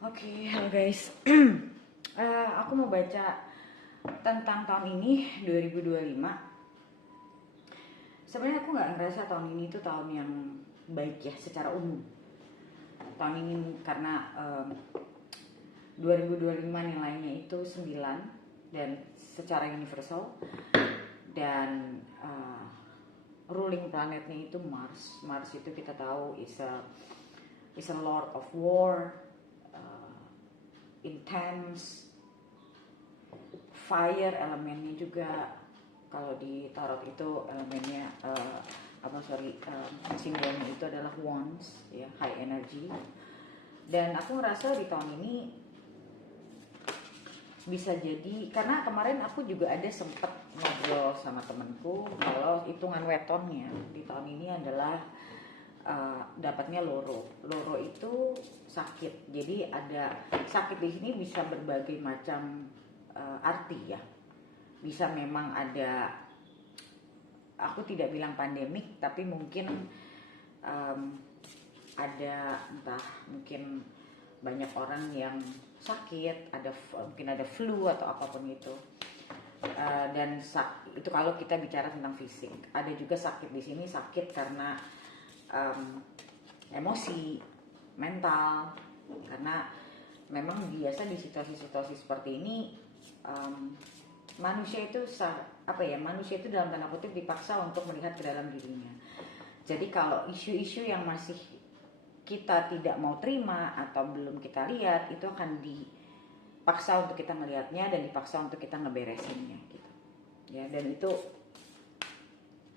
Oke, halo guys. Aku mau baca tentang tahun ini 2025. Sebenarnya aku nggak ngerasa tahun ini tuh tahun yang baik ya secara umum. Tahun ini karena 2025 nilainya itu 9 dan secara universal, dan ruling planetnya itu Mars. Mars itu kita tahu is a lord of war, intense, fire elemennya juga. Kalau di tarot itu elemennya simbolnya itu adalah wands ya, high energy. Dan aku ngerasa di tahun ini bisa jadi karena kemarin aku juga ada sempet ngobrol sama temenku kalau hitungan wetonnya di tahun ini adalah dapatnya loro. Loro itu sakit. Jadi ada sakit di sini bisa berbagai macam arti ya. Bisa memang ada, aku tidak bilang pandemik, tapi mungkin ada entah mungkin banyak orang yang sakit, mungkin ada flu atau apapun itu. Dan itu kalau kita bicara tentang fisik. Ada juga sakit di sini, sakit karena emosi, mental, karena memang biasa di situasi-situasi seperti ini manusia itu manusia itu dalam tanda kutip dipaksa untuk melihat ke dalam dirinya. Jadi kalau isu-isu yang masih kita tidak mau terima atau belum kita lihat, itu akan dipaksa untuk kita melihatnya dan dipaksa untuk kita ngeberesinnya gitu. Ya, dan itu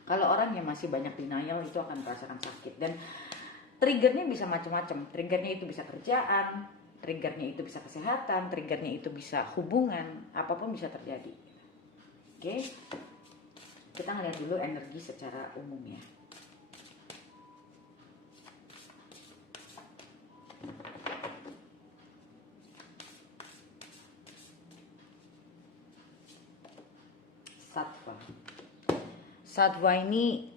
kalau orang yang masih banyak denial itu akan merasakan sakit. Dan triggernya bisa macam-macam. Triggernya itu bisa kerjaan, triggernya itu bisa kesehatan, triggernya itu bisa hubungan, apapun bisa terjadi. Oke, kita ngeliat dulu energi secara umum ya. Sattva. Sattva ini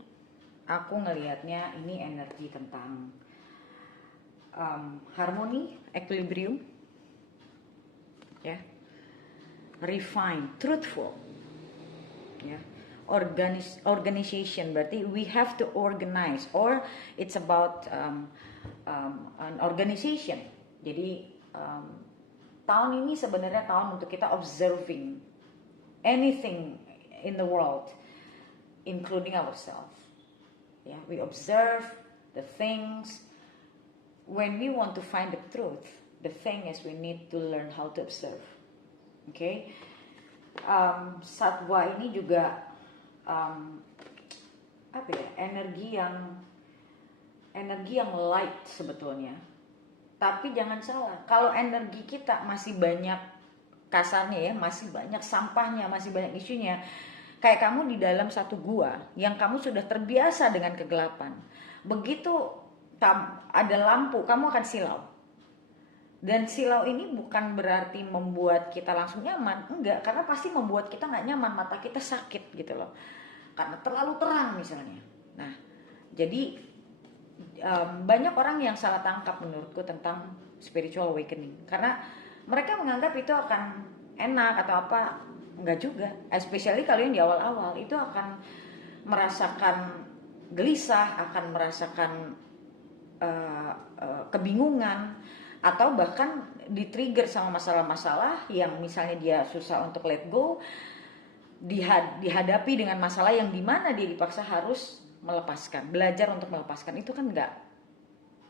aku ngelihatnya ini energi tentang harmoni, equilibrium, ya, refine, truthful, ya, organization. Berarti we have to organize, or it's about an organization. Jadi tahun ini sebenarnya tahun untuk kita observing anything in the world, including ourselves. Yeah, we observe the things. When we want to find the truth, the thing is we need to learn how to observe. Okay, Sattva ini juga energi yang light sebetulnya. Tapi jangan salah, kalau energi kita masih banyak, kasarnya ya, masih banyak sampahnya, masih banyak isunya, kayak kamu di dalam satu gua yang kamu sudah terbiasa dengan kegelapan. Begitu ada lampu, kamu akan silau. Dan silau ini bukan berarti membuat kita langsung nyaman, enggak, karena pasti membuat kita nggak nyaman, mata kita sakit gitu loh, karena terlalu terang misalnya. Nah, jadi banyak orang yang salah tangkap menurutku tentang spiritual awakening, karena mereka menganggap itu akan enak atau apa. Enggak juga, especially kalau yang di awal-awal itu akan merasakan gelisah, akan merasakan kebingungan, atau bahkan di-trigger sama masalah-masalah yang misalnya dia susah untuk let go, dihadapi dengan masalah yang dimana dia dipaksa harus melepaskan, belajar untuk melepaskan. Itu kan nggak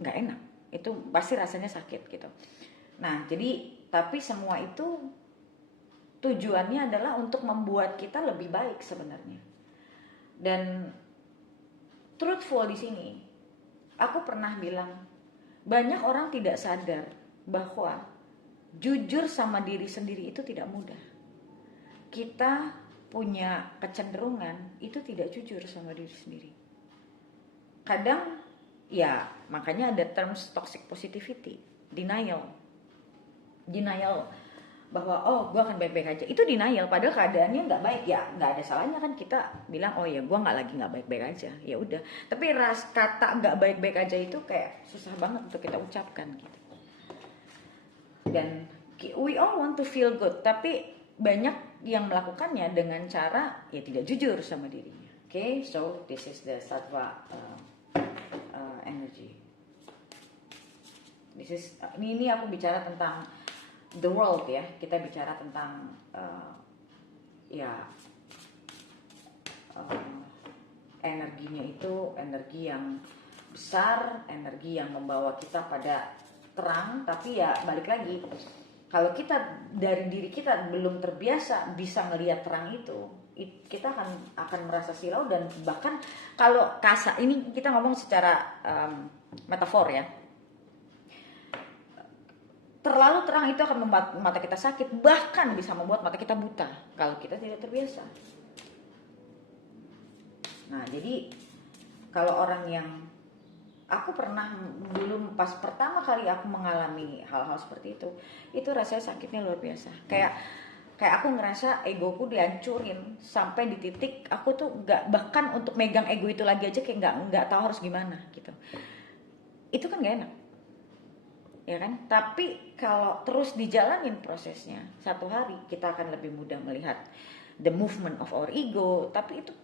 enak, itu pasti rasanya sakit gitu. Nah, jadi tapi semua itu tujuannya adalah untuk membuat kita lebih baik sebenarnya. Dan truthful di sini, aku pernah bilang, banyak orang tidak sadar bahwa jujur sama diri sendiri itu tidak mudah. Kita punya kecenderungan itu tidak jujur sama diri sendiri. Kadang ya, makanya ada terms toxic positivity, denial bahwa gue akan baik-baik aja. Itu denial, padahal keadaannya nggak baik. Ya nggak ada salahnya kan kita bilang oh ya gue nggak baik-baik aja, ya udah. Tapi kata nggak baik-baik aja itu kayak susah banget untuk kita ucapkan gitu. Dan we all want to feel good, tapi banyak yang melakukannya dengan cara ya tidak jujur sama dirinya. Okay, so this is the sattva energy. Ini aku bicara tentang the world ya. Kita bicara tentang energinya itu energi yang besar, energi yang membawa kita pada terang. Tapi ya balik lagi, kalau kita dari diri kita belum terbiasa bisa ngelihat terang itu, kita akan merasa silau. Dan bahkan kalau kasar, ini kita ngomong secara metafor ya, terlalu terang itu akan membuat mata kita sakit, bahkan bisa membuat mata kita buta kalau kita tidak terbiasa. Nah, jadi kalau orang yang aku pernah dulu pas pertama kali aku mengalami hal-hal seperti itu rasanya sakitnya luar biasa. Kayak aku ngerasa egoku dihancurin sampai di titik aku tuh nggak, bahkan untuk megang ego itu lagi aja kayak nggak tahu harus gimana gitu. Itu kan gak enak, ya kan? Tapi kalau terus dijalanin prosesnya, satu hari kita akan lebih mudah melihat the movement of our ego. Tapi itu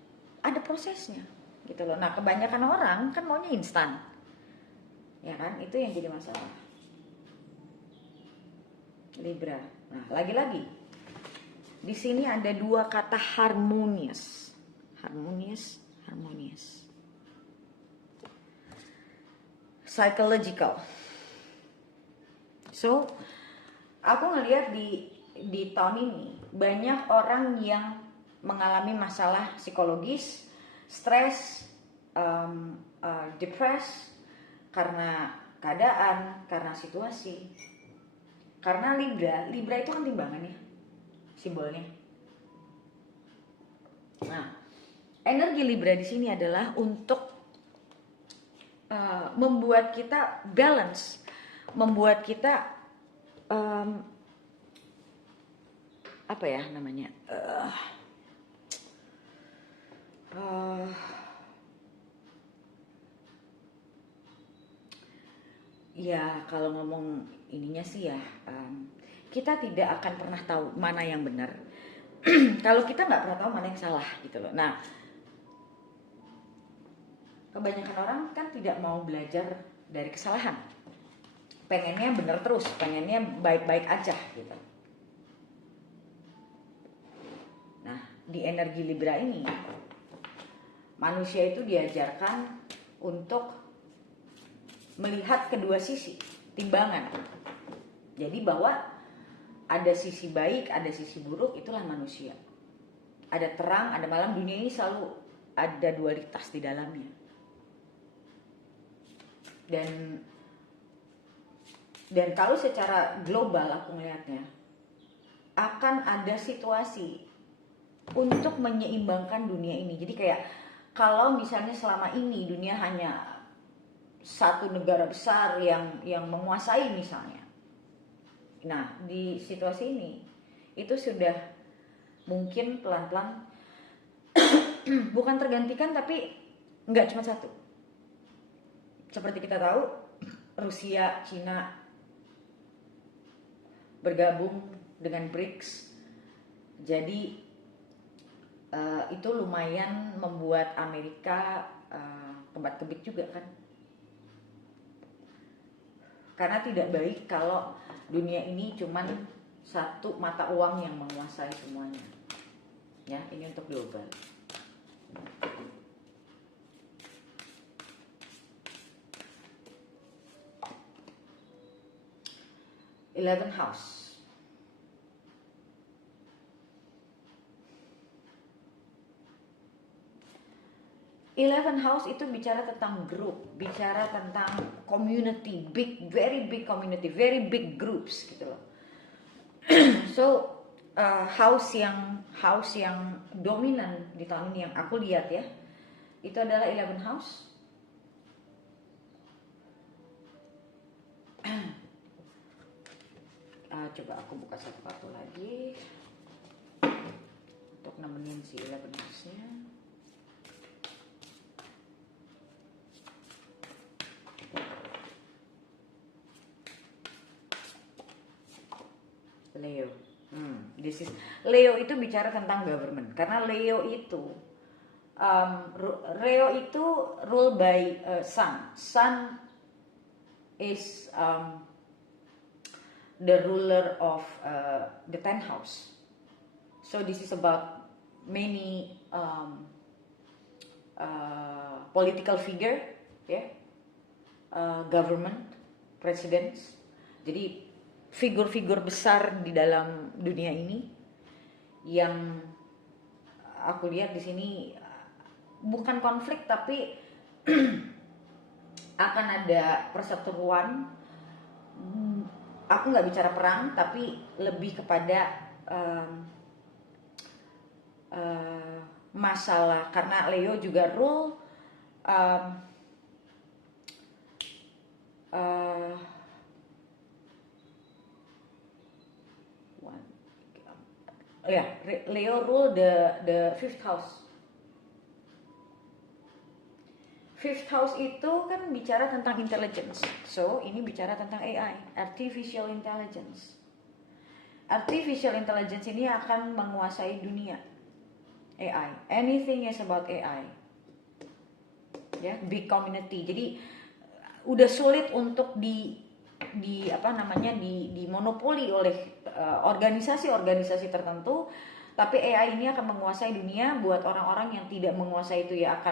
ada prosesnya gitu loh. Nah, kebanyakan orang kan maunya instan, ya kan? Itu yang jadi masalah Libra. Nah, lagi-lagi di sini ada dua kata harmonious, psychological. So, aku ngelihat di tahun ini banyak orang yang mengalami masalah psikologis, stres, depres karena keadaan, karena situasi. Karena Libra itu kan timbangan ya, simbolnya. Nah, energi Libra di sini adalah untuk membuat kita balance, membuat kita apa ya namanya? Ya kalau ngomong ininya sih ya, kita tidak akan pernah tahu mana yang benar kalau kita nggak pernah tahu mana yang salah gitu loh. Nah, kebanyakan orang kan tidak mau belajar dari kesalahan, pengennya benar terus, pengennya baik-baik aja gitu. Nah, di energi Libra ini manusia itu diajarkan untuk melihat kedua sisi, timbangan. Jadi bahwa ada sisi baik, ada sisi buruk, itulah manusia. Ada terang, ada malam, dunia ini selalu ada dualitas di dalamnya. Dan kalau secara global aku melihatnya, akan ada situasi untuk menyeimbangkan dunia ini. Jadi kayak kalau misalnya selama ini dunia hanya satu negara besar yang menguasai misalnya. Nah, di situasi ini itu sudah mungkin pelan-pelan bukan tergantikan, tapi nggak cuma satu. Seperti kita tahu, Rusia, Cina bergabung dengan BRICS. Jadi itu lumayan membuat Amerika kebat-kebit juga kan. Karena tidak baik kalau dunia ini cuman satu mata uang yang menguasai semuanya. Ya, ini untuk global. Eleven house. Eleven house itu bicara tentang grup, bicara tentang community, very big community, very big groups gitu loh. So house yang dominan di tahun ini yang aku lihat ya, itu adalah 11 house. Coba aku buka satu kartu lagi untuk nemenin si 11 house-nya. Leo. This is Leo itu bicara tentang government karena Leo itu rule by sun. Sun is the ruler of the 10th house. So this is about many political figure, government, presidents. Jadi figur-figur besar di dalam dunia ini yang aku lihat di sini bukan konflik tapi akan ada perseteruan. Aku nggak bicara perang tapi lebih kepada masalah karena Leo juga rule Leo rule the fifth house. Fifth house itu kan bicara tentang intelligence. So ini bicara tentang AI, artificial intelligence. Artificial intelligence ini akan menguasai dunia. AI, anything is about AI. Ya, big community. Jadi udah sulit untuk dimonopoli oleh organisasi-organisasi tertentu, tapi AI ini akan menguasai dunia. Buat orang-orang yang tidak menguasai itu ya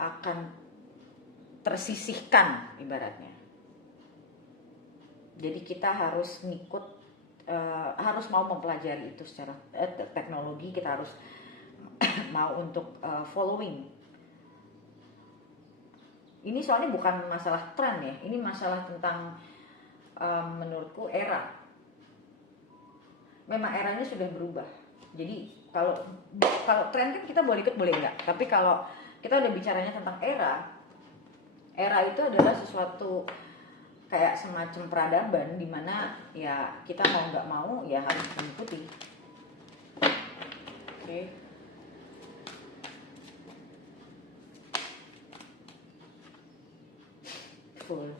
akan tersisihkan ibaratnya. Jadi kita harus harus mau mempelajari itu secara teknologi, kita harus mau untuk following. Ini soalnya bukan masalah tren ya, ini masalah tentang menurutku era. Memang eranya sudah berubah. Jadi kalau tren kan kita boleh ikut boleh enggak. Tapi kalau kita udah bicaranya tentang era itu adalah sesuatu kayak semacam peradaban di mana ya kita mau nggak mau ya harus mengikuti. Oke. Full.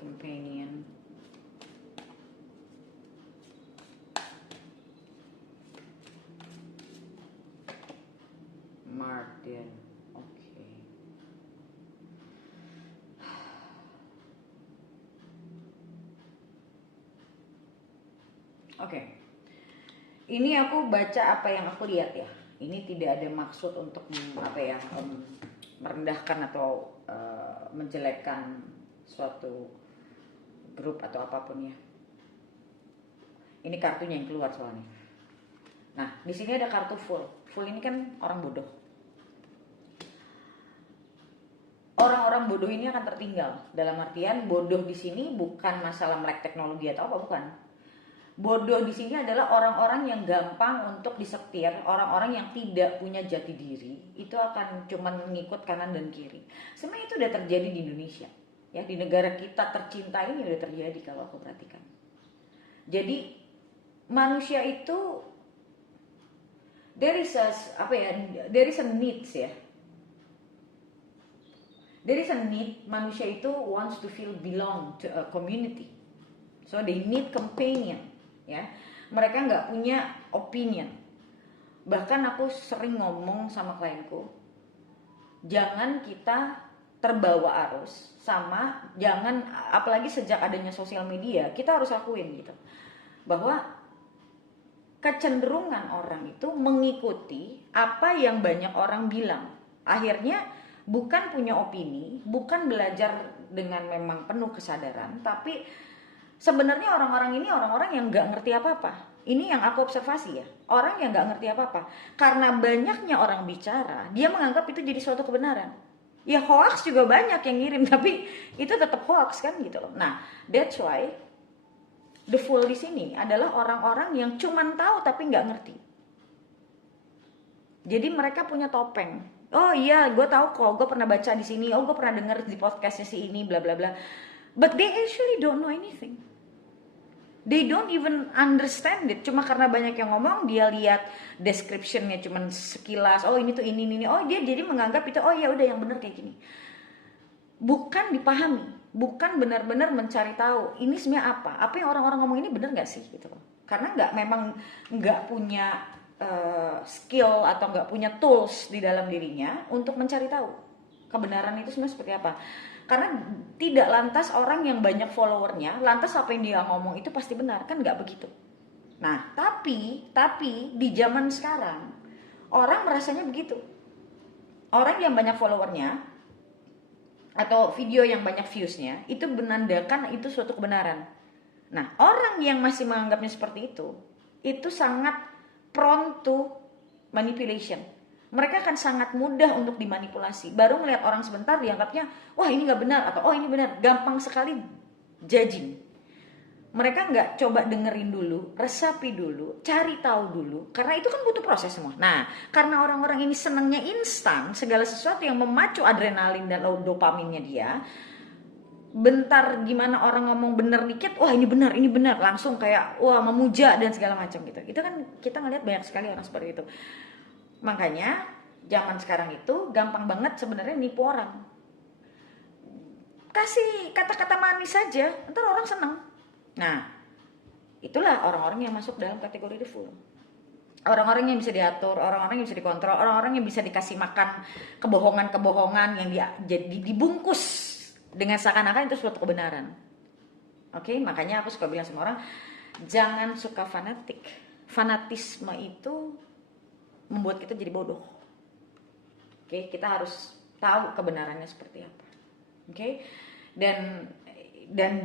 Companion. Martin. Oke. Ini aku baca apa yang aku lihat ya. Ini tidak ada maksud untuk merendahkan atau menjelekkan suatu grup atau apapun ya. Ini kartunya yang keluar soalnya. Nah, di sini ada kartu full. Full ini kan orang bodoh. Orang-orang bodoh ini akan tertinggal. Dalam artian bodoh di sini bukan masalah melek teknologi atau apa, bukan. Bodoh di sini adalah orang-orang yang gampang untuk disetir, orang-orang yang tidak punya jati diri, itu akan cuman mengikut kanan dan kiri. Sebenarnya itu udah terjadi di Indonesia. Ya, di negara kita tercinta ini udah terjadi kalau aku perhatikan. Jadi manusia itu there is a needs ya. There is a need, manusia itu wants to feel belong to a community. So they need companion. Ya, mereka nggak punya opinion. Bahkan aku sering ngomong sama klienku, jangan kita terbawa arus sama, jangan, apalagi sejak adanya sosial media, kita harus akuin gitu, bahwa kecenderungan orang itu mengikuti apa yang banyak orang bilang. Akhirnya bukan punya opini, bukan belajar dengan memang penuh kesadaran, tapi sebenarnya orang-orang ini orang-orang yang nggak ngerti apa-apa. Ini yang aku observasi ya, orang yang nggak ngerti apa-apa. Karena banyaknya orang bicara, dia menganggap itu jadi suatu kebenaran. Ya hoax juga banyak yang ngirim, tapi itu tetap hoax kan gitu loh. Nah, that's why the fool di sini adalah orang-orang yang cuman tahu tapi nggak ngerti. Jadi mereka punya topeng. Oh iya, gue tahu kok, gue pernah baca di sini, oh gue pernah denger di podcastnya si ini, bla bla bla. But they actually don't know anything. They don't even understand it. Cuma karena banyak yang ngomong, dia lihat descriptionnya cuman sekilas. Oh ini tuh ini. Oh dia jadi menganggap itu, oh ya udah yang bener kayak gini. Bukan dipahami, bukan benar-benar mencari tahu ini sebenarnya apa yang orang-orang ngomong ini bener nggak sih gitu. Karena memang nggak punya skill atau nggak punya tools di dalam dirinya untuk mencari tahu kebenaran itu sebenarnya seperti apa. Karena tidak lantas orang yang banyak followernya, lantas apa yang dia ngomong itu pasti benar, kan nggak begitu. Nah, tapi di zaman sekarang orang merasanya begitu. Orang yang banyak followernya atau video yang banyak viewsnya itu menandakan itu suatu kebenaran. Nah, orang yang masih menganggapnya seperti itu sangat prone to manipulation. Mereka akan sangat mudah untuk dimanipulasi. Baru ngeliat orang sebentar dianggapnya, wah ini nggak benar atau oh ini benar. Gampang sekali judging. Mereka nggak coba dengerin dulu, resapi dulu, cari tahu dulu. Karena itu kan butuh proses semua. Nah, karena orang-orang ini senangnya instan, segala sesuatu yang memacu adrenalin dan dopaminnya dia. Bentar gimana orang ngomong bener dikit, wah ini benar, langsung kayak wah memuja dan segala macam gitu. Itu kan kita ngeliat banyak sekali orang seperti itu. Makanya zaman sekarang itu gampang banget sebenarnya nipu orang. Kasih kata-kata manis saja, ntar orang seneng. Nah, itulah orang-orang yang masuk dalam kategori the fool. Orang-orang yang bisa diatur, orang-orang yang bisa dikontrol, orang-orang yang bisa dikasih makan kebohongan-kebohongan yang jadi dibungkus dengan seakan-akan itu suatu kebenaran. Oke, makanya aku suka bilang sama orang, jangan suka fanatik. Fanatisme itu membuat kita jadi bodoh. Oke, kita harus tahu kebenarannya seperti apa. Oke, dan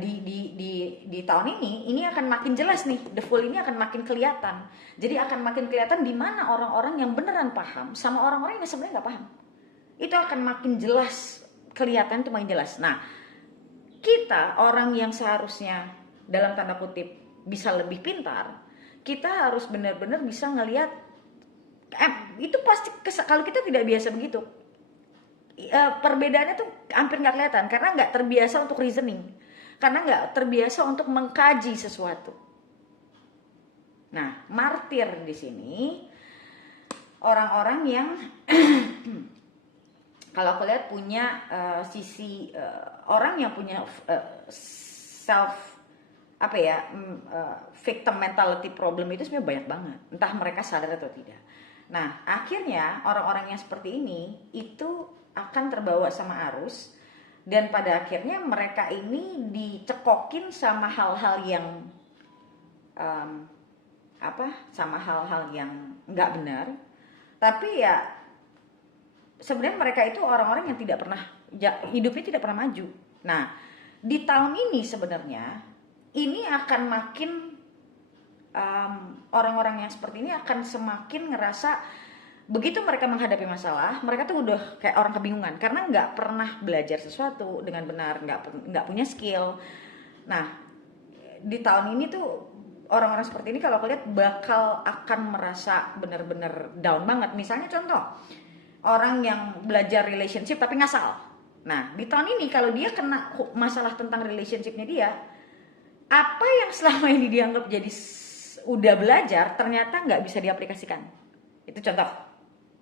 di tahun ini akan makin jelas nih, the fool ini akan makin kelihatan. Jadi akan makin kelihatan di mana orang-orang yang beneran paham sama orang-orang yang sebenarnya nggak paham. Itu akan makin jelas, kelihatan tuh makin jelas. Nah, kita orang yang seharusnya dalam tanda kutip bisa lebih pintar, kita harus benar-benar bisa ngelihat. Itu pasti kalau kita tidak biasa begitu, perbedaannya tuh hampir nggak kelihatan karena nggak terbiasa untuk reasoning, karena nggak terbiasa untuk mengkaji sesuatu. Nah, martir di sini orang-orang yang kalau aku lihat punya sisi orang yang punya self victim mentality problem itu sebenarnya banyak banget, entah mereka sadar atau tidak. Nah, akhirnya orang-orang yang seperti ini itu akan terbawa sama arus dan pada akhirnya mereka ini dicekokin sama hal-hal yang sama hal-hal yang nggak benar. Tapi ya sebenarnya mereka itu orang-orang yang tidak pernah hidupnya tidak pernah maju. Nah, di tahun ini sebenarnya ini akan makin orang-orang yang seperti ini akan semakin ngerasa begitu mereka menghadapi masalah, mereka tuh udah kayak orang kebingungan karena nggak pernah belajar sesuatu dengan benar, nggak punya skill. Nah, di tahun ini tuh orang-orang seperti ini kalau aku lihat bakal akan merasa benar-benar down banget. Misalnya contoh, orang yang belajar relationship tapi ngasal. Nah, di tahun ini kalau dia kena masalah tentang relationshipnya dia, apa yang selama ini dianggap jadi udah belajar ternyata nggak bisa diaplikasikan. Itu contoh,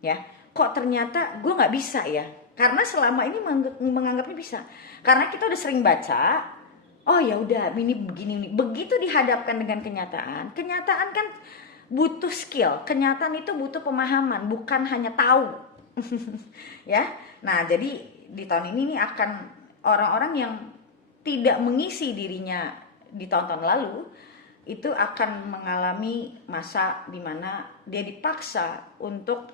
ya. Kok ternyata gue nggak bisa ya? Karena selama ini menganggapnya bisa. Karena kita udah sering baca, oh ya udah ini begini. Begitu dihadapkan dengan kenyataan kan butuh skill. Kenyataan itu butuh pemahaman, bukan hanya tahu. Ya. Nah, jadi di tahun ini nih akan orang-orang yang tidak mengisi dirinya di tahun-tahun lalu itu akan mengalami masa di mana dia dipaksa untuk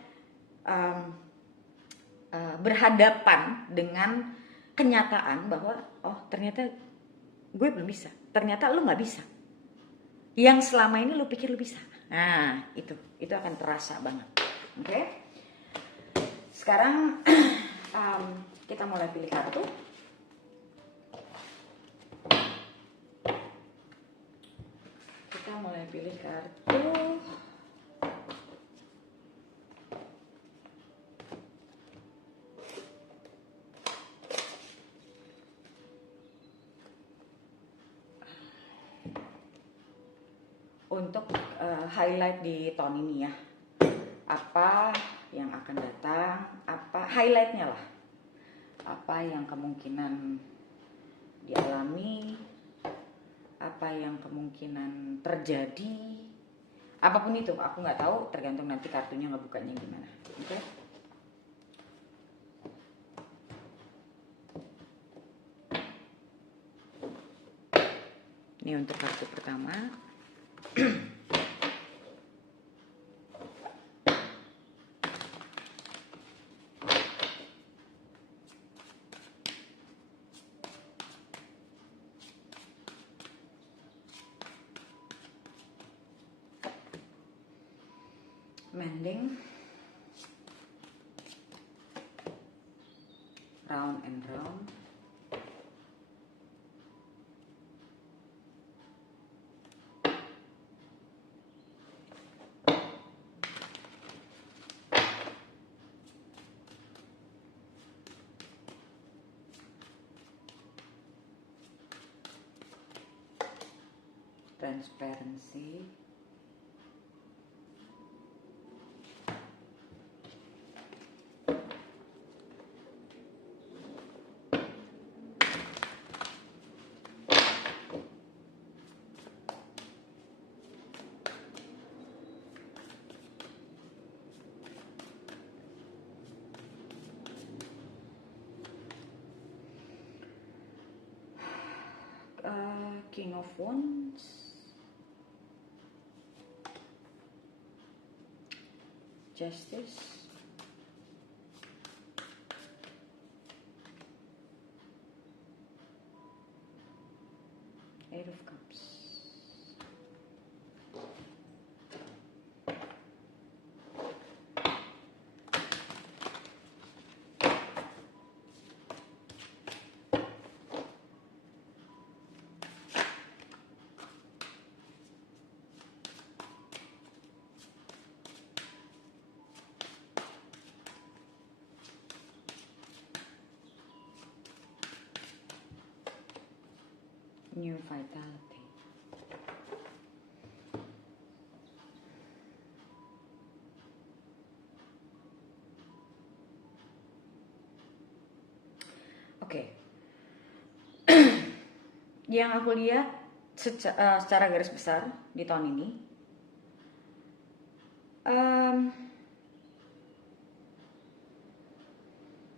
berhadapan dengan kenyataan bahwa oh ternyata gue belum bisa, ternyata lu nggak bisa, yang selama ini lu pikir lu bisa. Nah itu akan terasa banget. Oke? Sekarang kita mulai pilih kartu. untuk highlight di tahun ini ya. Apa yang akan datang, apa highlightnya lah. Apa yang kemungkinan dialami, apa yang kemungkinan terjadi, apapun itu aku nggak tahu, tergantung nanti kartunya ngebukanya gimana. Oke? Ini untuk kartu pertama. Mending, round and round. Transparency. King of Wands, Justice, Eight of Cups. New vitality. Oke. Yang aku lihat secara garis besar di tahun ini,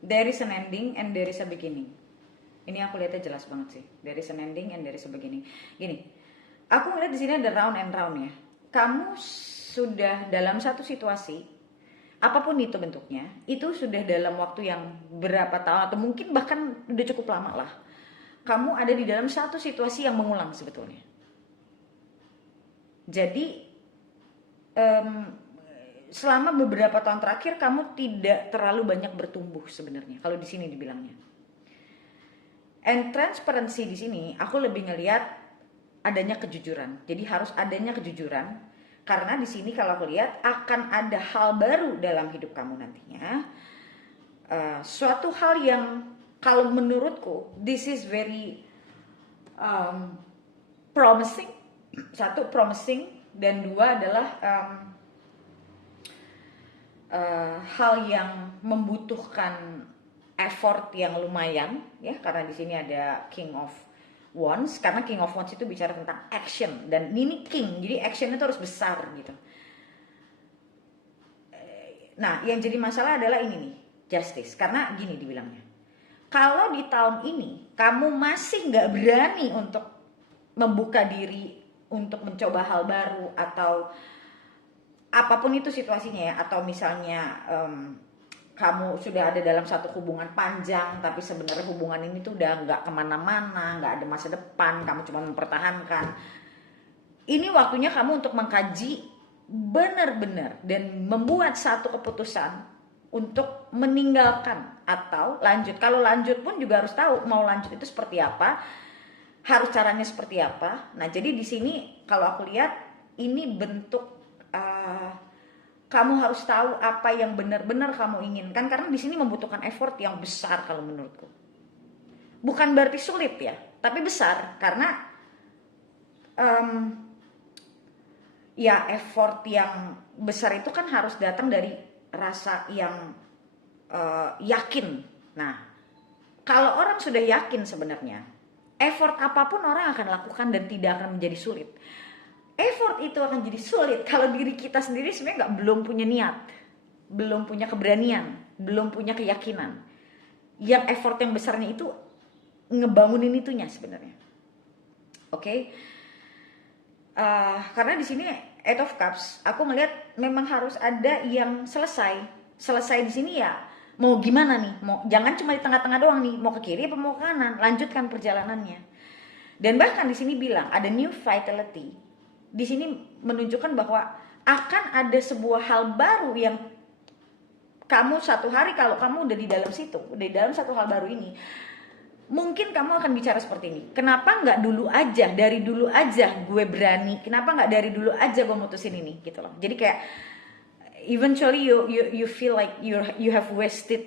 there is an ending and there is a beginning. Ini aku lihatnya jelas banget sih. There is an ending and there is a beginning. Gini, aku ngeliat di sini ada round and round ya. Kamu sudah dalam satu situasi, apapun itu bentuknya, itu sudah dalam waktu yang berapa tahun atau mungkin bahkan udah cukup lama lah. Kamu ada di dalam satu situasi yang mengulang sebetulnya. Jadi selama beberapa tahun terakhir kamu tidak terlalu banyak bertumbuh sebenarnya. Kalau di sini dibilangnya. And transparency di sini aku lebih ngelihat adanya kejujuran. Jadi harus adanya kejujuran karena di sini kalau aku lihat akan ada hal baru dalam hidup kamu nantinya. Suatu hal yang kalau menurutku this is very promising. Satu promising dan dua adalah hal yang membutuhkan effort yang lumayan ya, karena di sini ada King of Wands, karena King of Wands itu bicara tentang action dan ini King, jadi actionnya itu harus besar gitu. Nah, yang jadi masalah adalah ini nih, Justice, karena gini dibilangnya, kalau di tahun ini kamu masih nggak berani untuk membuka diri untuk mencoba hal baru atau apapun itu situasinya ya, atau misalnya kamu sudah ada dalam satu hubungan panjang tapi sebenarnya hubungan ini tuh udah nggak kemana-mana, nggak ada masa depan, kamu cuma mempertahankan. Ini waktunya kamu untuk mengkaji benar-benar dan membuat satu keputusan untuk meninggalkan atau lanjut. Kalau lanjut pun juga harus tahu mau lanjut itu seperti apa, harus caranya seperti apa. Nah, jadi di sini kalau aku lihat ini bentuk kamu harus tahu apa yang benar-benar kamu inginkan, karena di sini membutuhkan effort yang besar kalau menurutku. Bukan berarti sulit ya, tapi besar karena ya effort yang besar itu kan harus datang dari rasa yang yakin. Nah, kalau orang sudah yakin sebenarnya, effort apapun orang akan lakukan dan tidak akan menjadi sulit. Effort itu akan jadi sulit kalau diri kita sendiri sebenarnya belum punya niat, belum punya keberanian, belum punya keyakinan. Yang effort yang besarnya itu ngebangunin itunya sebenarnya. Oke? Karena di sini Eight of Cups, aku ngelihat memang harus ada yang selesai. Selesai di sini ya mau gimana nih? Mau jangan cuma di tengah-tengah doang nih, mau ke kiri apa mau ke kanan, lanjutkan perjalanannya. Dan bahkan di sini bilang ada new vitality. Di sini menunjukkan bahwa akan ada sebuah hal baru yang kamu satu hari kalau kamu udah di dalam situ, udah di dalam satu hal baru ini, mungkin kamu akan bicara seperti ini. Kenapa nggak dulu aja, dari dulu aja gue berani? Kenapa nggak dari dulu aja gue mutusin ini, gitu loh. Jadi kayak eventually you feel like you have wasted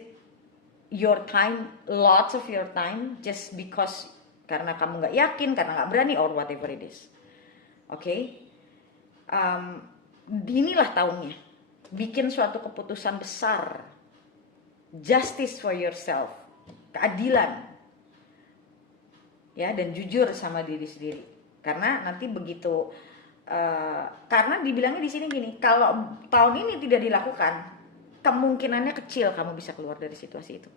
your time, lots of your time, just because karena kamu nggak yakin, karena nggak berani, or whatever it is. Oke, inilah tahunnya. Bikin suatu keputusan besar, justice for yourself, keadilan, ya, dan jujur sama diri sendiri. Karena nanti begitu, karena dibilangnya di sini gini, kalau tahun ini tidak dilakukan, kemungkinannya kecil kamu bisa keluar dari situasi itu.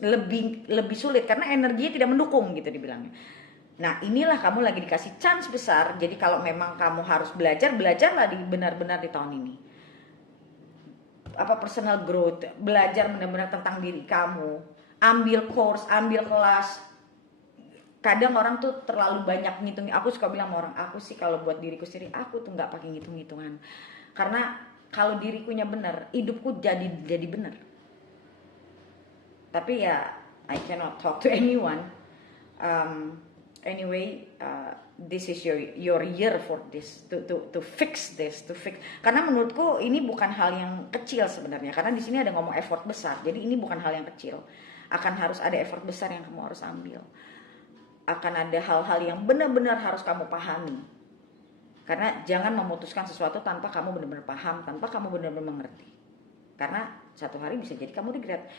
Lebih sulit karena energinya tidak mendukung gitu dibilangnya. Nah, inilah kamu lagi dikasih chance besar. Jadi kalau memang kamu harus belajarlah benar-benar di tahun ini. Apa personal growth, belajar benar-benar tentang diri kamu. Ambil course, ambil kelas. Kadang orang tuh terlalu banyak ngitung. Aku suka bilang sama orang, aku sih kalau buat diriku sendiri, aku tuh nggak pakai ngitung-ngitungan. Karena kalau diriku benar, hidupku jadi benar. Tapi ya, I cannot talk to anyone. Anyway, this is your year for this, to fix this, karena menurutku ini bukan hal yang kecil sebenarnya, karena di sini ada ngomong effort besar, jadi ini bukan hal yang kecil, akan harus ada effort besar yang kamu harus ambil, akan ada hal-hal yang benar-benar harus kamu pahami, karena jangan memutuskan sesuatu tanpa kamu benar-benar paham, tanpa kamu benar-benar mengerti, karena satu hari bisa jadi kamu regret.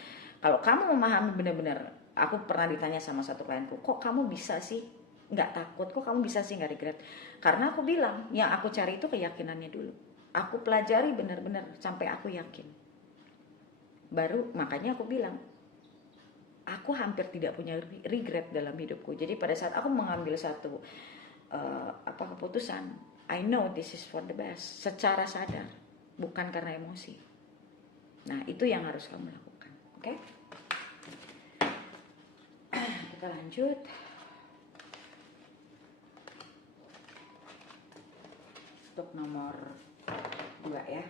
Kalau kamu memahami benar-benar, aku pernah ditanya sama satu klienku, kok kamu bisa sih nggak takut, kok kamu bisa sih nggak regret? Karena aku bilang, yang aku cari itu keyakinannya dulu. Aku pelajari benar-benar sampai aku yakin. Baru makanya aku bilang, aku hampir tidak punya regret dalam hidupku. Jadi pada saat aku mengambil satu keputusan, I know this is for the best, secara sadar, bukan karena emosi. Nah, itu yang harus kamu lakukan. Oke? Kita lanjut. Untuk nomor 2 ya.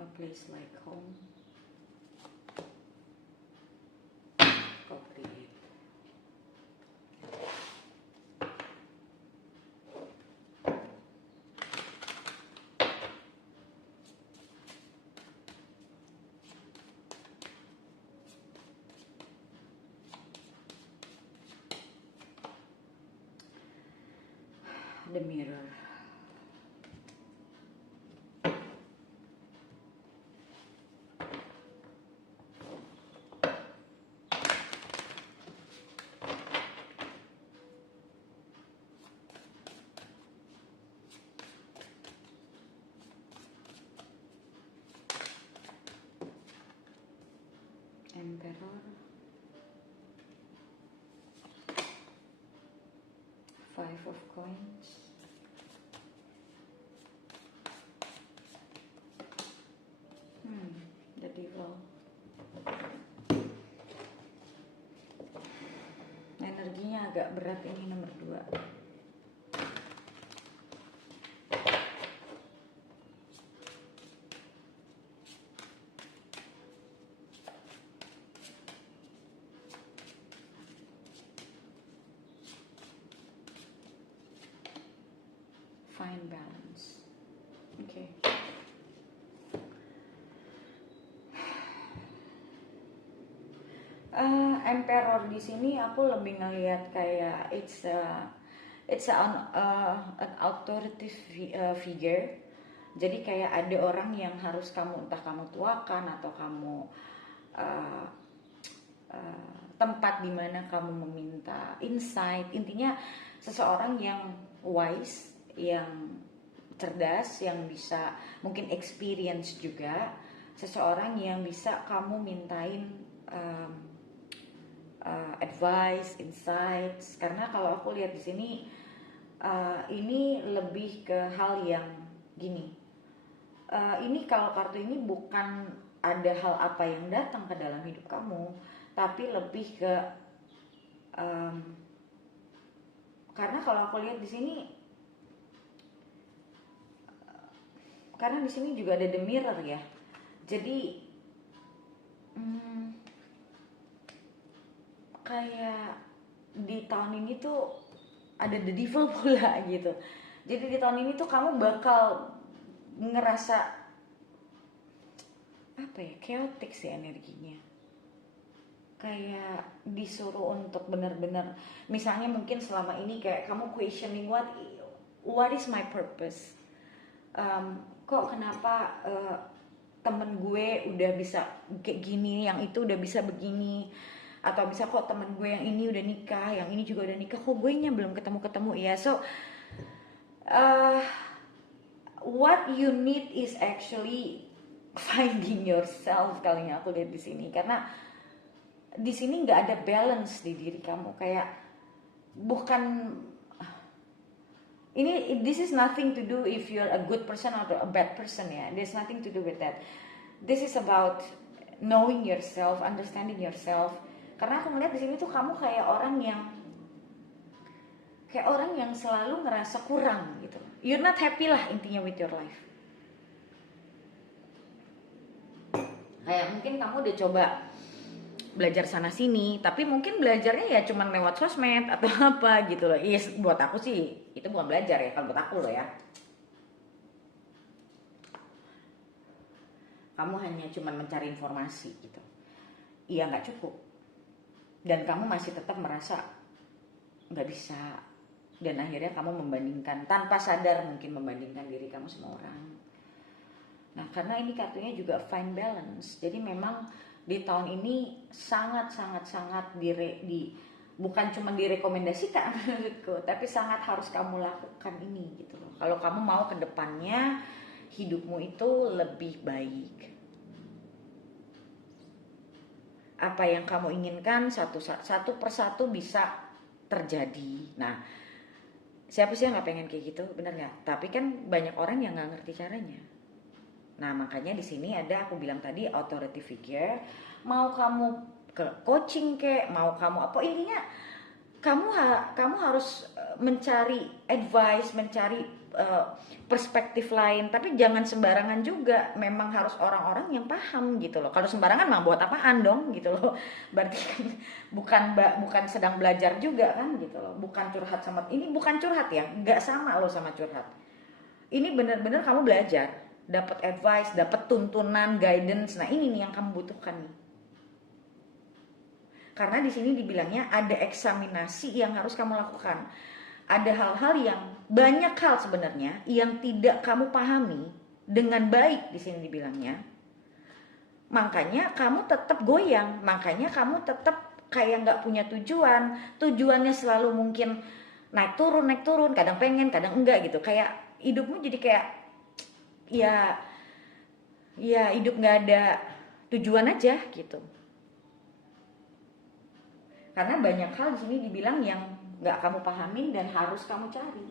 No place like home. Go create. The mirror. Emperor, 5 of coins, the devil, agak berat ini nomor 2. Find balance. Oke. Emperor di sini aku lebih ngelihat kayak it's an authoritative figure. Jadi kayak ada orang yang harus kamu, entah kamu tuakan atau kamu tempat di mana kamu meminta insight. Intinya seseorang yang wise, yang cerdas, yang bisa mungkin experience juga, seseorang yang bisa kamu mintain advice, insights. Karena kalau aku lihat di sini ini lebih ke hal yang gini. Ini kalau kartu ini bukan ada hal apa yang datang ke dalam hidup kamu, tapi lebih ke karena kalau aku lihat di sini, karena di sini juga ada the mirror ya. Jadi kayak di tahun ini tuh ada the devil pula gitu. Jadi di tahun ini tuh kamu bakal ngerasa apa ya, chaotic sih energinya. Kayak disuruh untuk benar-benar, misalnya mungkin selama ini kayak kamu questioning what is my purpose. Kok kenapa temen gue udah bisa kayak gini, yang itu udah bisa begini, atau bisa kok temen gue yang ini udah nikah, yang ini juga udah nikah, kok gue nya belum ketemu ya. So what you need is actually finding yourself kali yang aku lihat di sini. Karena di sini nggak ada balance di diri kamu, kayak bukan ini, this is nothing to do if you're a good person or a bad person ya. There's nothing to do with that. This is about knowing yourself, understanding yourself. Karena aku ngeliat di sini tuh kamu kayak orang yang selalu ngerasa kurang gitu. You're not happy lah intinya with your life. Kayak mungkin kamu udah coba belajar sana sini, tapi mungkin belajarnya ya cuman lewat sosmed atau apa gitu loh. Yes, buat aku sih itu bukan belajar ya, kalau buat aku loh ya. Kamu hanya cuman mencari informasi gitu. Iya, nggak cukup. Dan kamu masih tetap merasa nggak bisa. Dan akhirnya kamu membandingkan, tanpa sadar mungkin membandingkan diri kamu sama orang. Nah, karena ini kartunya juga find balance. Jadi memang di tahun ini sangat bukan cuma direkomendasikan menurutku, tapi sangat harus kamu lakukan ini gitu loh. Kalau kamu mau ke depannya hidupmu itu lebih baik. Apa yang kamu inginkan satu persatu bisa terjadi. Nah, siapa sih yang nggak pengen kayak gitu, bener nggak? Tapi kan banyak orang yang nggak ngerti caranya. Nah, makanya di sini ada, aku bilang tadi, authority figure. Mau kamu ke coaching kek, mau kamu apa, intinya kamu harus mencari advice, mencari perspektif lain. Tapi jangan sembarangan juga. Memang harus orang-orang yang paham gitu loh. Kalau sembarangan mah buat apaan dong gitu loh. Berarti kan bukan sedang belajar juga kan gitu loh. Bukan curhat sama, ini bukan curhat ya, nggak sama loh sama curhat. Ini benar-benar kamu belajar, dapat advice, dapat tuntunan, guidance. Nah, ini nih yang kamu butuhkan nih. Karena di sini dibilangnya ada eksaminasi yang harus kamu lakukan. Ada hal-hal yang, banyak hal sebenarnya yang tidak kamu pahami dengan baik di sini dibilangnya. Makanya kamu tetap goyang, makanya kamu tetap kayak nggak punya tujuan. Tujuannya selalu mungkin naik turun, kadang pengen, kadang enggak gitu. Kayak hidupmu jadi kayak ya hidup nggak ada tujuan aja gitu. Karena banyak hal di sini dibilang yang nggak kamu pahamin dan harus kamu cari.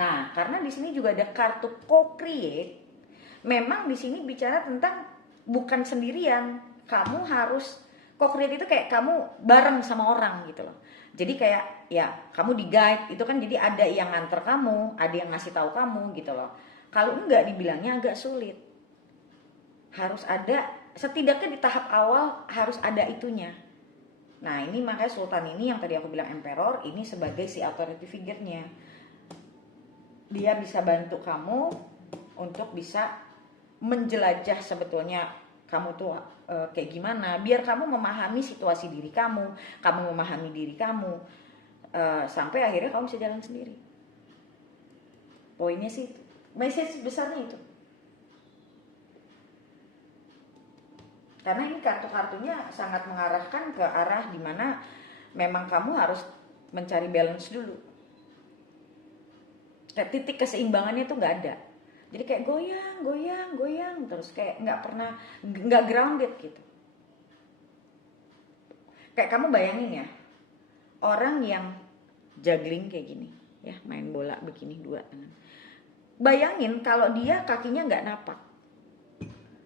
Nah, karena di sini juga ada kartu co-create. Memang di sini bicara tentang bukan sendirian, kamu harus Co-create itu kayak kamu bareng sama orang gitu loh. Jadi kayak ya kamu di guide itu kan, jadi ada yang nganter kamu, ada yang ngasih tahu kamu gitu loh. Kalau enggak dibilangnya agak sulit. Harus ada, setidaknya di tahap awal harus ada itunya. Nah ini makanya Sultan ini yang tadi aku bilang Emperor, ini sebagai si authority figure-nya. Dia bisa bantu kamu untuk bisa menjelajah sebetulnya kamu tuh kayak gimana, biar kamu memahami situasi diri kamu memahami diri kamu, sampai akhirnya kamu bisa jalan sendiri. Poinnya sih, message besarnya itu. Karena ini kartu-kartunya sangat mengarahkan ke arah dimana memang kamu harus mencari balance dulu. Kayak titik keseimbangannya tuh nggak ada. Jadi kayak goyang terus, kayak nggak grounded gitu. Kayak kamu bayangin ya, orang yang juggling kayak gini, ya main bola begini dua tangan. Bayangin kalau dia kakinya nggak napak,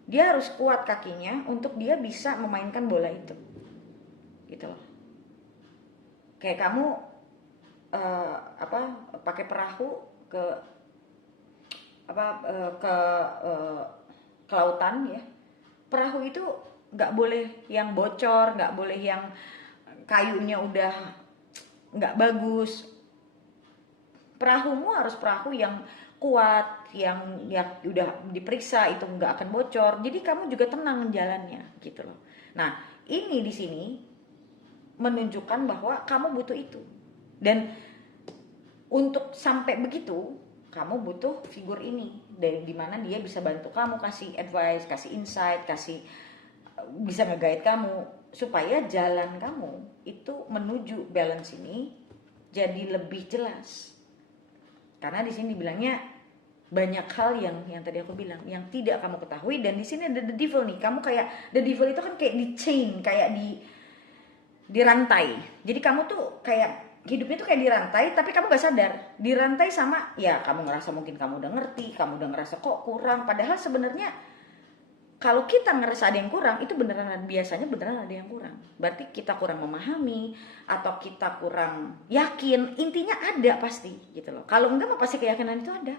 dia harus kuat kakinya untuk dia bisa memainkan bola itu, gitu loh. Kayak kamu pakai perahu ke ke lautan ya, perahu itu nggak boleh yang bocor, nggak boleh yang kayunya udah nggak bagus. Perahumu harus perahu yang kuat, yang udah diperiksa itu nggak akan bocor. Jadi kamu juga tenang jalannya gitu loh. Nah ini di sini menunjukkan bahwa kamu butuh itu, dan untuk sampai begitu kamu butuh figur ini, dari dimana dia bisa bantu kamu, kasih advice, kasih insight, bisa nge-guide kamu supaya jalan kamu itu menuju balance ini jadi lebih jelas. Karena di sini dibilangnya banyak hal yang tadi aku bilang yang tidak kamu ketahui, dan di sini ada the devil nih. Kamu kayak the devil itu kan kayak di chain, kayak di rantai. Jadi kamu tuh kayak hidupnya tuh kayak dirantai, tapi kamu gak sadar dirantai sama ya, kamu ngerasa mungkin kamu udah ngerti, kamu udah ngerasa kok kurang, padahal sebenarnya kalau kita ngerasa ada yang kurang, itu biasanya beneran ada yang kurang. Berarti kita kurang memahami atau kita kurang yakin, intinya ada pasti gitu loh. Kalau enggak mah pasti keyakinan itu ada.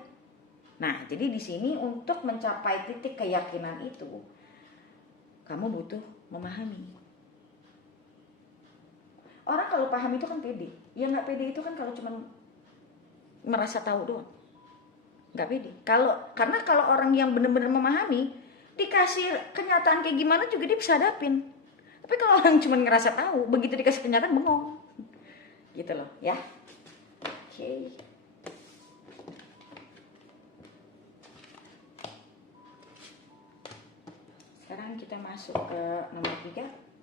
Nah jadi di sini untuk mencapai titik keyakinan itu kamu butuh memahami. Orang kalau paham itu kan pede. Yang nggak pede itu kan kalau cuma merasa tahu doang, nggak pede. Karena kalau orang yang benar-benar memahami, dikasih kenyataan kayak gimana juga dia bisa hadapin. Tapi kalau orang cuma ngerasa tahu, begitu dikasih kenyataan bengong, gitu loh ya. Oke. Sekarang kita masuk ke nomor 3.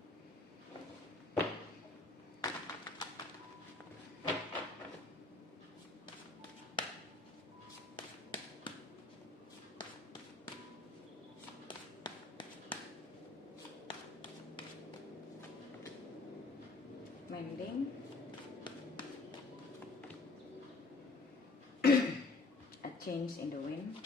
Mending a change in the wind.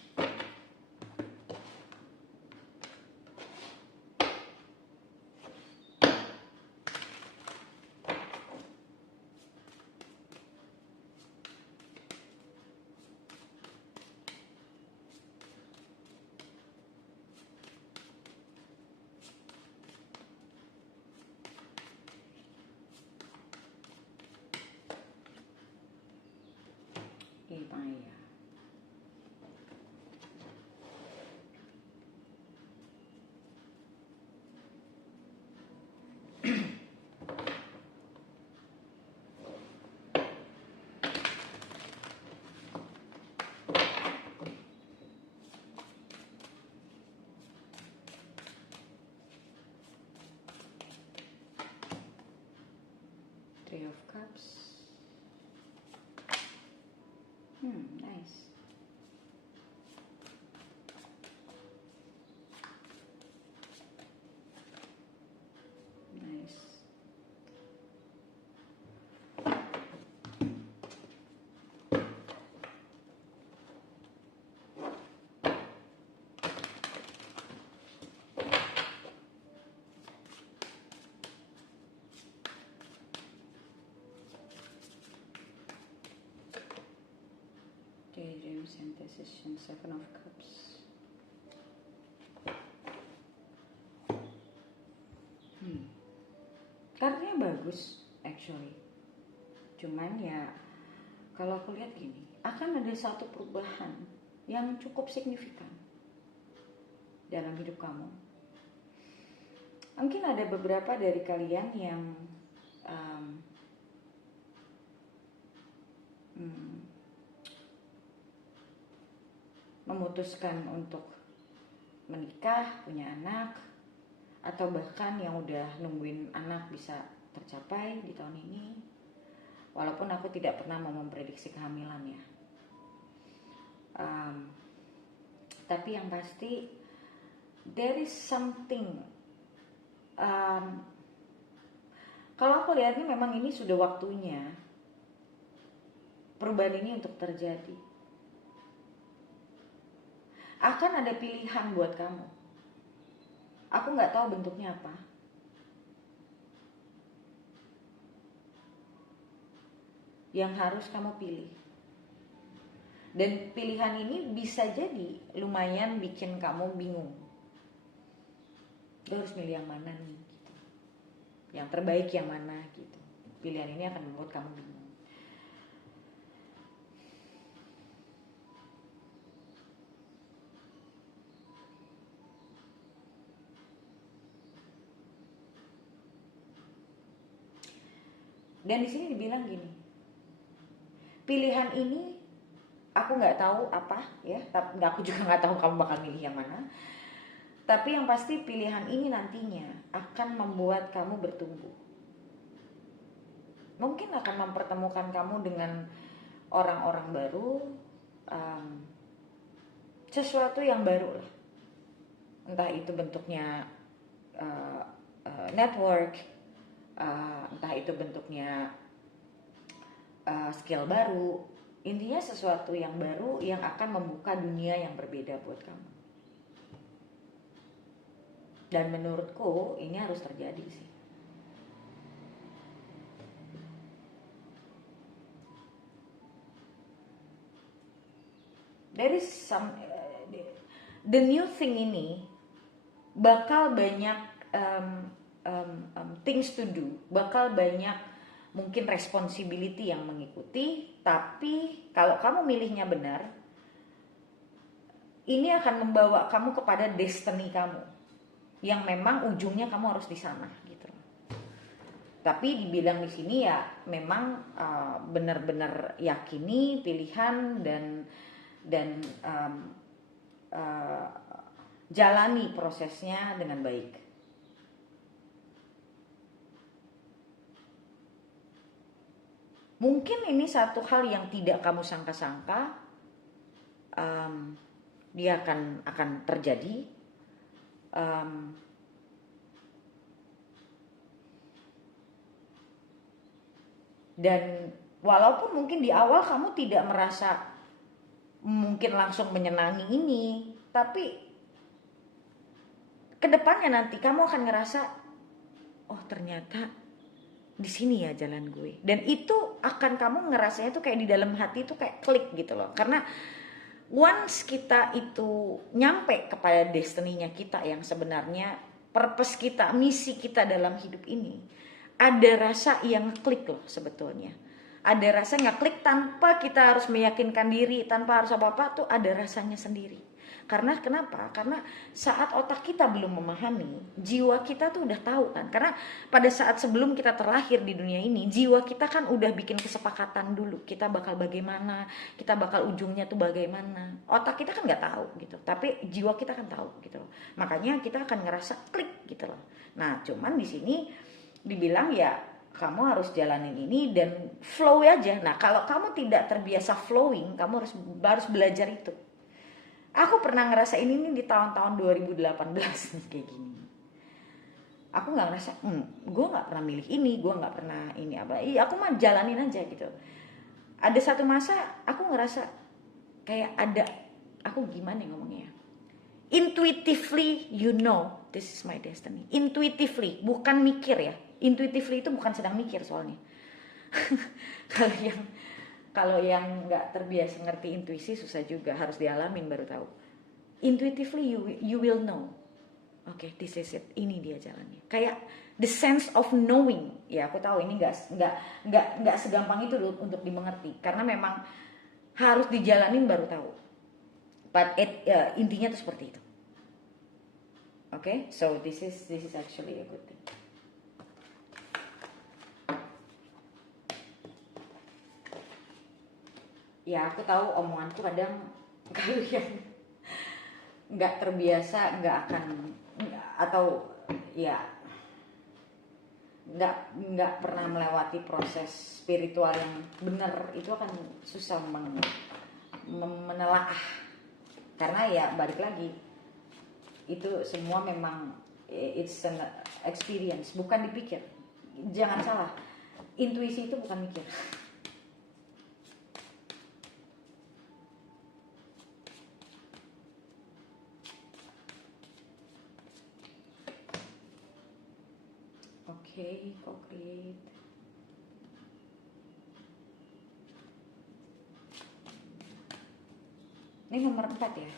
Empire. Three of Cups. Nice. Nice. Cups and Decision, Seven of Cups. Kartunya bagus actually, cuman ya kalau aku lihat gini, akan ada satu perubahan yang cukup signifikan dalam hidup kamu. Mungkin ada beberapa dari kalian yang memutuskan untuk menikah, punya anak, atau bahkan yang udah nungguin anak bisa tercapai di tahun ini. Walaupun aku tidak pernah mau memprediksi kehamilan ya, tapi yang pasti there is something. Kalau aku lihatnya memang ini sudah waktunya perubahan ini untuk terjadi. Akan ada pilihan buat kamu. Aku nggak tahu bentuknya apa. Yang harus kamu pilih. Dan pilihan ini bisa jadi lumayan bikin kamu bingung. Lo harus milih yang mana nih? Gitu. Yang terbaik yang mana gitu. Pilihan ini akan membuat kamu bingung. Dan di sini dibilang gini, pilihan ini aku nggak tahu apa ya, tapi aku juga nggak tahu kamu bakal milih yang mana. Tapi yang pasti pilihan ini nantinya akan membuat kamu bertumbuh. Mungkin akan mempertemukan kamu dengan orang-orang baru, sesuatu yang baru lah. Entah itu bentuknya network, entah itu bentuknya skill baru. Intinya sesuatu yang baru yang akan membuka dunia yang berbeda buat kamu. Dan menurutku ini harus terjadi sih. There is some the new thing ini bakal banyak things to do, bakal banyak mungkin responsibility yang mengikuti. Tapi kalau kamu milihnya benar, ini akan membawa kamu kepada destiny kamu yang memang ujungnya kamu harus di sana gitu. Tapi dibilang di sini ya memang benar-benar yakini pilihan dan jalani prosesnya dengan baik. Mungkin ini satu hal yang tidak kamu sangka-sangka, dia akan terjadi. Dan walaupun mungkin di awal kamu tidak merasa mungkin langsung menyenangi ini, tapi kedepannya nanti kamu akan ngerasa, oh ternyata di sini ya jalan gue. Dan itu akan kamu ngerasanya tuh kayak di dalam hati tuh kayak klik gitu loh. Karena once kita itu nyampe kepada destiny-nya kita yang sebenarnya purpose kita, misi kita dalam hidup ini, ada rasa yang klik loh sebetulnya. Ada rasa ngeklik tanpa kita harus meyakinkan diri, tanpa harus apa-apa, tuh ada rasanya sendiri. Karena kenapa? Karena saat otak kita belum memahami, jiwa kita tuh udah tahu kan. Karena pada saat sebelum kita terlahir di dunia ini, jiwa kita kan udah bikin kesepakatan dulu. Kita bakal bagaimana, kita bakal ujungnya tuh bagaimana. Otak kita kan nggak tahu gitu, tapi jiwa kita kan tahu gitu. Makanya kita akan ngerasa klik gitu loh. Nah, cuman di sini dibilang ya kamu harus jalanin ini dan flow aja. Nah, kalau kamu tidak terbiasa flowing, kamu harus belajar itu. Aku pernah ngerasain ini di tahun-tahun 2018 nih kayak gini. Aku nggak ngerasa, gue nggak pernah milih ini, gue nggak pernah ini apa. Aku mah jalanin aja gitu. Ada satu masa aku ngerasa kayak ada, aku gimana ngomongnya? Intuitively you know this is my destiny. Intuitively, bukan mikir ya. Intuitively itu bukan sedang mikir soalnya. Kalau yang Kalau yang nggak terbiasa ngerti intuisi susah juga, harus dialamin baru tahu. Intuitively you will know. Oke, this is it. Ini dia jalannya. Kayak the sense of knowing. Ya, aku tahu ini nggak segampang itu untuk dimengerti karena memang harus dijalanin baru tahu. But intinya tuh seperti itu. Oke, so this is actually a good thing. Ya, aku tahu omongan tuh kadang kalau yang nggak terbiasa nggak akan, atau ya nggak pernah melewati proses spiritual yang benar itu akan susah menelaah, karena ya balik lagi itu semua memang it's an experience, bukan dipikir. Jangan salah, intuisi itu bukan mikir. Oke, co-create. Ini nomor 4 ya.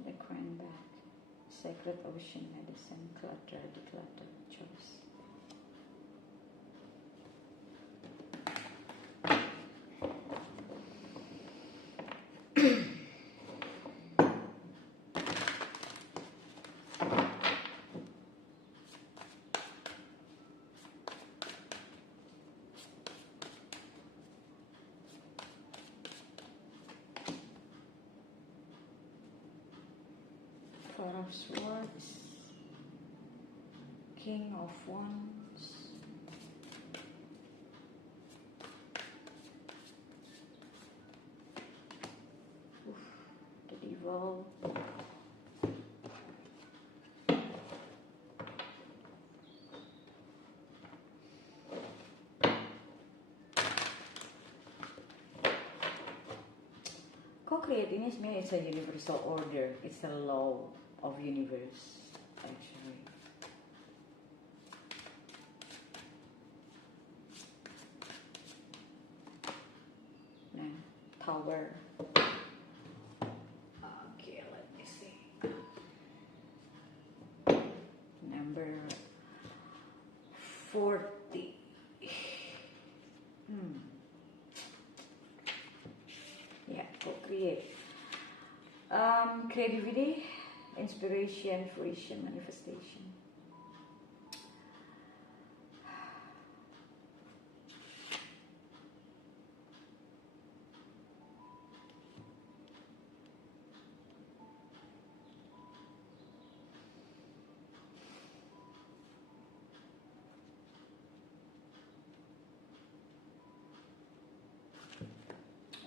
The cranberry, sacred ocean medicine, clutter, declutter, choice. Four of Swords, King of Wands, the Devil, co-create ini sebenarnya it's a universal order, it's a law of universe actually. Nah, Tower. Okay, let me see. Number 40. Yeah, co-create. Creativity, inspiration, fruition, manifestation.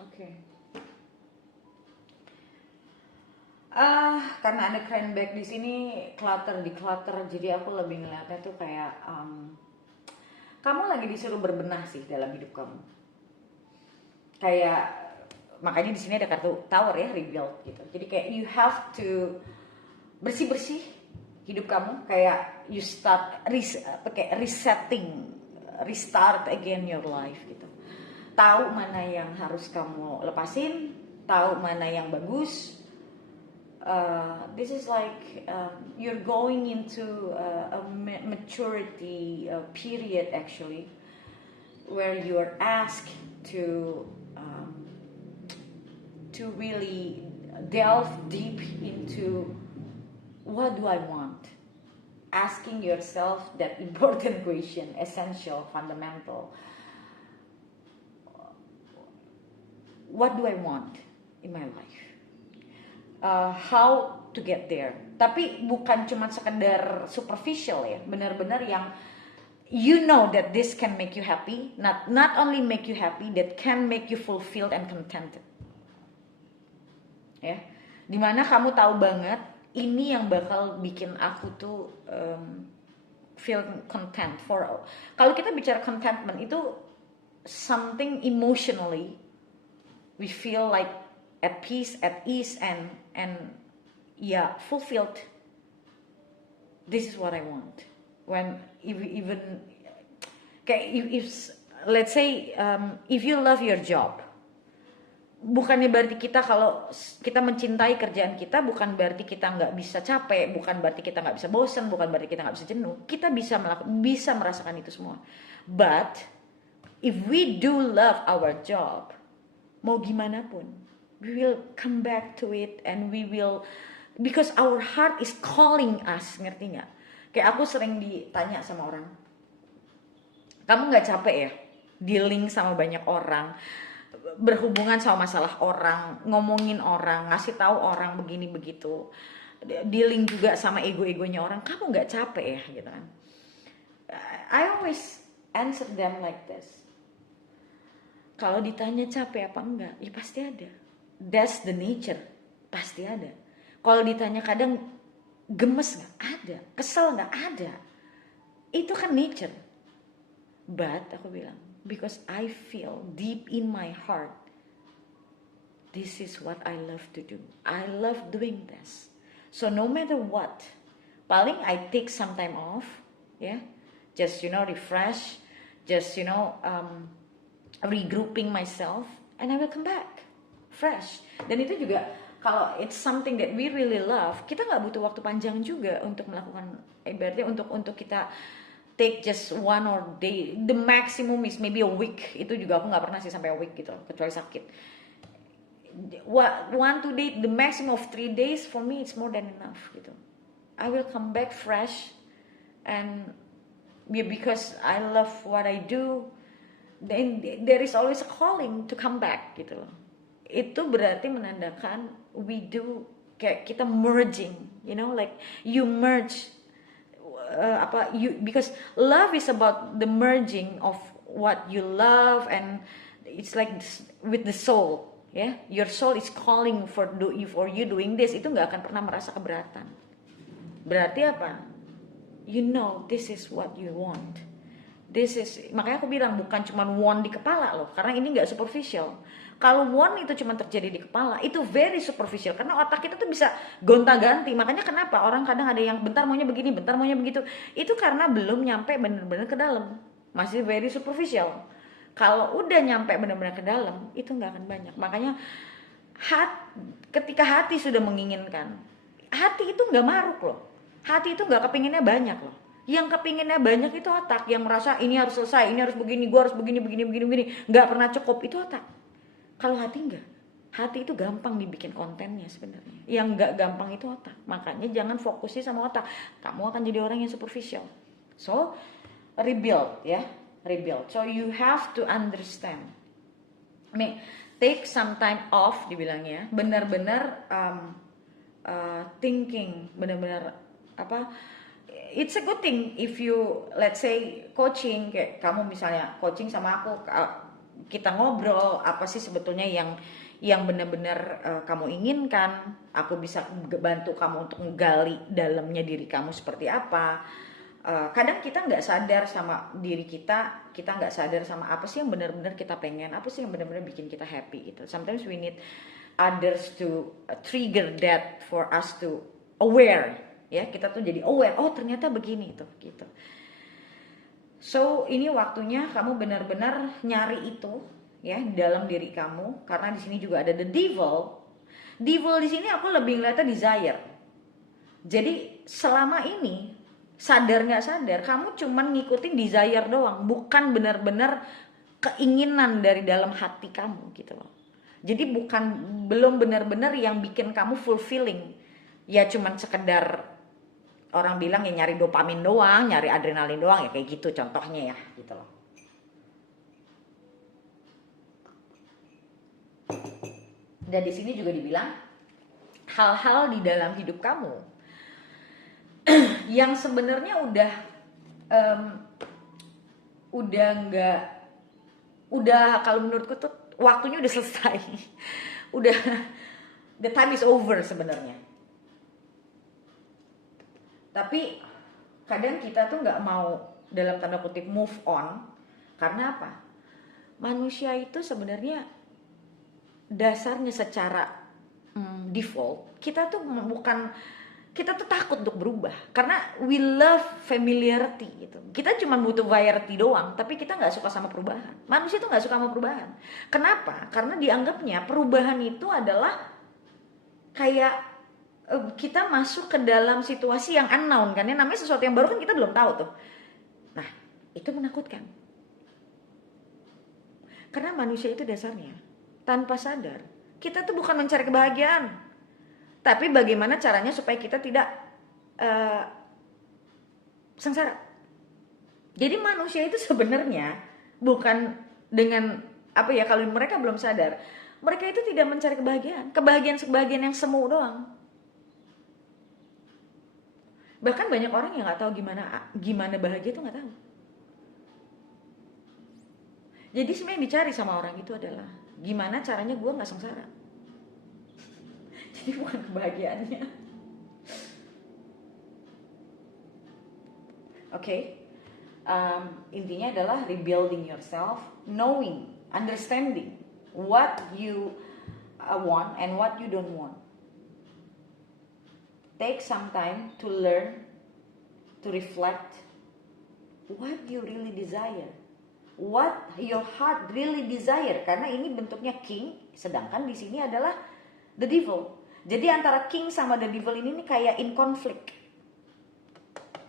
Oke. Karena ada cranberry di sini, declutter, jadi aku lebih ngeliatnya tuh kayak kamu lagi disuruh berbenah sih dalam hidup kamu. Kayak makanya di sini ada kartu Tower ya, rebuild gitu. Jadi kayak you have to bersih hidup kamu, kayak you start resetting, restart again your life gitu. Tahu mana yang harus kamu lepasin, tahu mana yang bagus. This is like you're going into a maturity period actually, where you are asked to really delve deep into what do I want. Asking yourself that important question, essential, fundamental. What do I want in my life? How to get there. Tapi bukan cuma sekedar superficial ya, benar-benar yang you know that this can make you happy, not only make you happy, that can make you fulfilled and contented. Ya, dimana kamu tahu banget ini yang bakal bikin aku tuh feel content. Kalau kita bicara contentment itu something emotionally we feel like at peace, at ease, and yeah, fulfilled. This is what I want. When even kayak if let's say if you love your job, bukannya berarti kita kalau kita mencintai kerjaan kita bukan berarti kita nggak bisa capek, bukan berarti kita nggak bisa bosan, bukan berarti kita nggak bisa jenuh. Kita bisa merasakan itu semua. But if we do love our job, mau gimana pun, we will come back to it and we will, because our heart is calling us, ngerti nggak? Kayak aku sering ditanya sama orang, kamu nggak capek ya dealing sama banyak orang, berhubungan sama masalah orang, ngomongin orang, ngasih tahu orang begini begitu, dealing juga sama ego-egonya orang, kamu nggak capek ya gitu kan? I always answer them like this. Kalau ditanya capek apa enggak, ya pasti ada. That's the nature, pasti ada. Kalau ditanya kadang gemes nggak, ada. Kesel nggak, ada. Itu kan nature. But aku bilang, because I feel deep in my heart, this is what I love to do. I love doing this. So no matter what, paling I take some time off, yeah, just refresh, just regrouping myself, and I will come back fresh. Dan itu juga kalau it's something that we really love, kita nggak butuh waktu panjang juga untuk melakukan, ibaratnya untuk kita take just one or day, the maximum is maybe a week. Itu juga aku nggak pernah sih sampai a week gitu, kecuali sakit. 1-2 days, the maximum of 3 days for me it's more than enough gitu. I will come back fresh, and because I love what I do, then there is always a calling to come back gitu. Itu berarti menandakan we do, kayak kita merging, like you merge because love is about the merging of what you love, and it's like with the soul, ya. Your soul is calling for you doing this, itu nggak akan pernah merasa keberatan. Berarti apa? This is what you want. Makanya aku bilang bukan cuma want di kepala loh, karena ini nggak superficial. Kalau want itu cuma terjadi di kepala, itu very superficial, karena otak kita tuh bisa gonta-ganti. Makanya kenapa orang kadang ada yang bentar maunya begini, bentar maunya begitu. Itu karena belum nyampe benar-benar ke dalam, masih very superficial. Kalau udah nyampe benar-benar ke dalam, itu nggak akan banyak. Makanya ketika hati sudah menginginkan, hati itu nggak maruk loh. Hati itu nggak kepinginnya banyak loh. Yang kepinginnya banyak itu otak, yang merasa ini harus selesai, ini harus begini, gue harus begini, nggak pernah cukup, itu otak. Kalau hati enggak, hati itu gampang dibikin kontennya sebenarnya. Yang nggak gampang itu otak. Makanya jangan fokusnya sama otak, kamu akan jadi orang yang superficial. So rebuild. So you have to understand. Nih, take some time off dibilangnya, benar-benar thinking, benar-benar it's a good thing if you, let's say coaching, kayak kamu misalnya coaching sama aku, kita ngobrol apa sih sebetulnya yang benar-benar kamu inginkan, aku bisa bantu kamu untuk menggali dalamnya diri kamu seperti apa. Kadang kita nggak sadar sama diri kita nggak sadar sama apa sih yang benar-benar kita pengen, apa sih yang benar-benar bikin kita happy gitu. Sometimes we need others to trigger that for us to aware, ya, kita tuh jadi aware, oh ternyata begini tuh gitu. So ini waktunya kamu benar-benar nyari itu, ya, di dalam diri kamu, karena di sini juga ada the devil. Devil di sini aku lebih ngeliatnya desire. Jadi selama ini sadar nggak sadar kamu cuman ngikutin desire doang, bukan benar-benar keinginan dari dalam hati kamu gitu loh. Jadi belum benar-benar yang bikin kamu fulfilling. Ya cuman sekedar orang bilang ya nyari dopamin doang, nyari adrenalin doang, ya kayak gitu contohnya ya gitu loh. Dan di sini juga dibilang hal-hal di dalam hidup kamu yang sebenarnya udah kalau menurutku tuh waktunya udah selesai. Udah the time is over sebenarnya. Tapi kadang kita tuh nggak mau dalam tanda kutip move on. Karena apa? Manusia itu sebenarnya dasarnya secara default kita tuh takut untuk berubah karena we love familiarity gitu. Kita cuma butuh variety doang, tapi kita nggak suka sama perubahan. Manusia itu nggak suka sama perubahan. Kenapa? Karena dianggapnya perubahan itu adalah kayak kita masuk ke dalam situasi yang unknown kan ya, namanya sesuatu yang baru kan kita belum tahu tuh. Nah, itu menakutkan. Karena manusia itu dasarnya tanpa sadar kita tuh bukan mencari kebahagiaan, tapi bagaimana caranya supaya kita tidak sengsara. Jadi manusia itu sebenarnya bukan dengan apa ya, kalau mereka belum sadar, mereka itu tidak mencari kebahagiaan yang semu doang. Bahkan banyak orang yang nggak tahu gimana bahagia itu nggak tahu. Jadi sebenarnya yang dicari sama orang itu adalah gimana caranya gue nggak sengsara. Jadi bukan kebahagiaannya. Oke. Intinya adalah rebuilding yourself, knowing, understanding what you want and what you don't want. Take some time to learn, to reflect what you really desire, what your heart really desire. Karena ini bentuknya king, sedangkan di sini adalah the devil. Jadi antara king sama the devil ini nih kayak in conflict.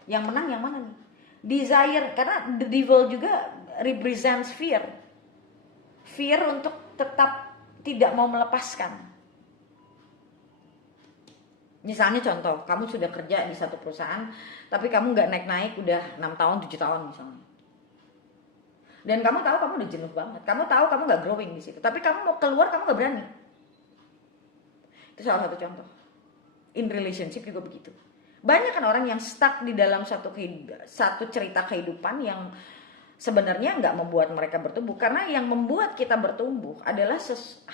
Yang menang yang mana nih? Desire, karena the devil juga represents fear. Fear untuk tetap tidak mau melepaskan. Misalnya contoh, kamu sudah kerja di satu perusahaan, tapi kamu nggak naik-naik udah 6 tahun, 7 tahun misalnya. Dan kamu tahu kamu udah jenuh banget. Kamu tahu kamu nggak growing di situ. Tapi kamu mau keluar, kamu nggak berani. Itu salah satu contoh. In relationship juga begitu. Banyak kan orang yang stuck di dalam satu cerita kehidupan yang sebenarnya nggak membuat mereka bertumbuh. Karena yang membuat kita bertumbuh adalah